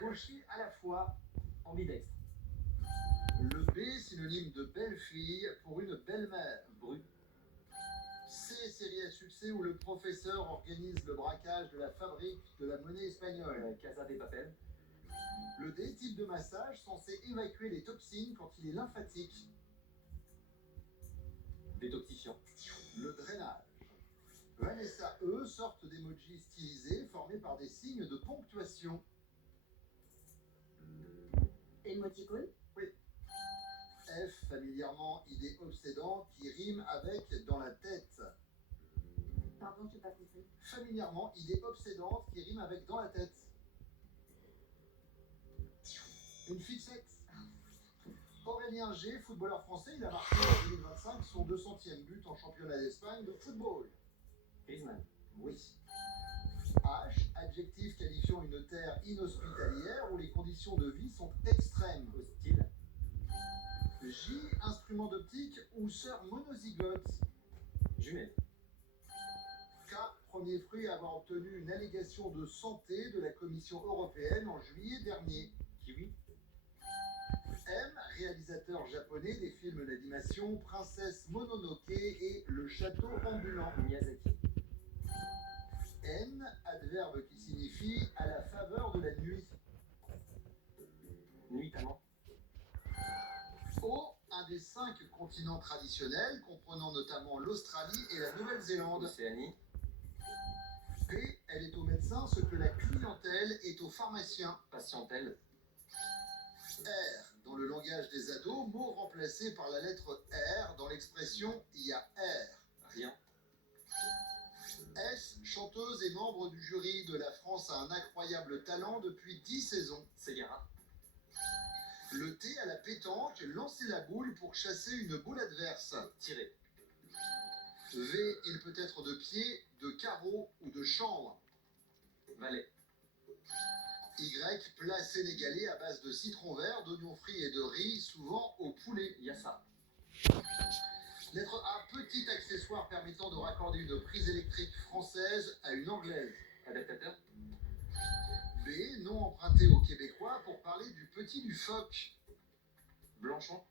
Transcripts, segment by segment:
gaucher à la fois. Ambidextre. Le B, synonyme de belle fille pour une belle-mère. Bru. C, série à succès où le professeur organise le braquage de la fabrique de la monnaie espagnole. Casa de Papel. Le D, type de massage censé évacuer les toxines quand il est lymphatique. Détoxifiant. Le drainage. Vanessa E, sorte d'emoji stylisé formé par des signes de ponctuation. Émoticône. F, familièrement idée obsédante qui rime avec dans la tête. Pardon, j'ai pas compris. Familièrement idée obsédante qui rime avec dans la tête. Une fixette. Aurélien G, footballeur français, il a marqué en 2025 son 200e but en championnat d'Espagne de football. Griezmann. Oui. H, adjectif qualifiant une terre inhospitalière où les conditions de vie sont extrêmes. Hostile. J, instrument d'optique ou sœur monozygote. Jumelle. K, premier fruit à avoir obtenu une allégation de santé de la Commission européenne en juillet dernier. Kiwi. M, réalisateur japonais des films d'animation Princesse Mononoke et Le Château Ambulant. Miyazaki. N, adverbe qui signifie à la faveur de la nuit. Nuitamment. O, un des 5 continents traditionnels, comprenant notamment l'Australie et la Nouvelle-Zélande. Océanie. P, elle est au médecin ce que la clientèle est au pharmacien. Patientèle. R, dans le langage des ados, mot remplacé par la lettre R dans l'expression « il y a R ». Rien. S, chanteuse et membre du jury de La France a un incroyable talent depuis 10 saisons. Ségara. Le T à la pétanque, lancer la boule pour chasser une boule adverse. Tirer. V, il peut être de pied, de carreau ou de chambre. Valet. Y, plat sénégalais à base de citron vert, d'oignons frits et de riz, souvent au poulet. Yassa. Lettre A, petit accessoire permettant de raccorder une prise électrique française à une anglaise. Adaptateur. B, nom emprunté aux Québécois pour parler du petit du phoque. Blanchon.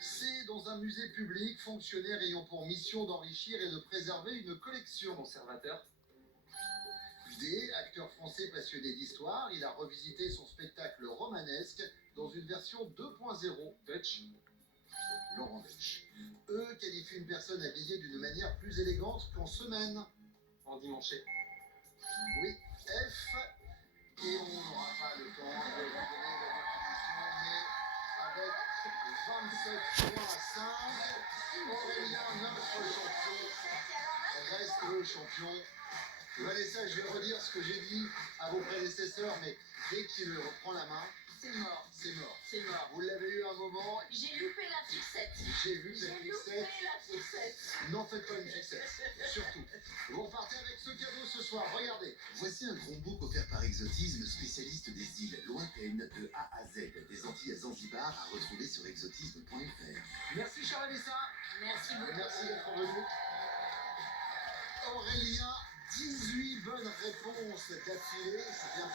C, dans un musée public, fonctionnaire ayant pour mission d'enrichir et de préserver une collection. Conservateur. D, acteur français passionné d'histoire, il a revisité son spectacle romanesque dans une version 2.0. Dutch. Laurent Deutsch. E, qualifie une personne habillée d'une manière plus élégante qu'en semaine. Endimanché. Oui. F, et on n'aura pas le temps de vous donner la définition, mais avec 27 points à 5, Aurélien, notre champion, reste le champion. Vanessa, je vais redire ce que j'ai dit à vos prédécesseurs, mais dès qu'il reprend la main, C'est mort. c'est mort. C'est mort. Vous l'avez eu un moment, J'ai loupé la fixette. j'ai vu la J'ai loupé fixette. la fixette. N'en faites pas une fixette, surtout. Vous repartez avec ce cadeau ce soir, regardez. Voici un grand book offert par Exotisme, spécialiste des îles lointaines de A à Z, des Antilles à Zanzibar, à retrouver sur exotisme.fr. Merci chère Vanessa. Merci beaucoup. Merci d'être venu. Aurélien, 18 bonnes réponses d'affilée, c'est bien.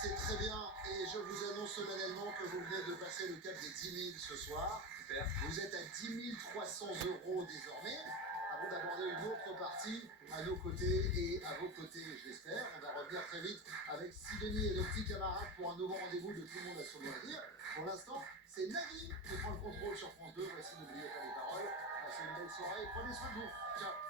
C'est très bien, et je vous annonce solennellement que vous venez de passer le cap des 10 000 ce soir. Super. Vous êtes à 10 300 € désormais. Avant d'aborder une autre partie à nos côtés et à vos côtés, je l'espère. On va revenir très vite avec Sidonie et nos petits camarades pour un nouveau rendez-vous de Tout le monde a son mot à dire. Pour l'instant, c'est Nagui qui prend le contrôle sur France 2. Voici, n'oubliez pas les paroles. Passez une belle soirée, prenez soin de vous. Ciao.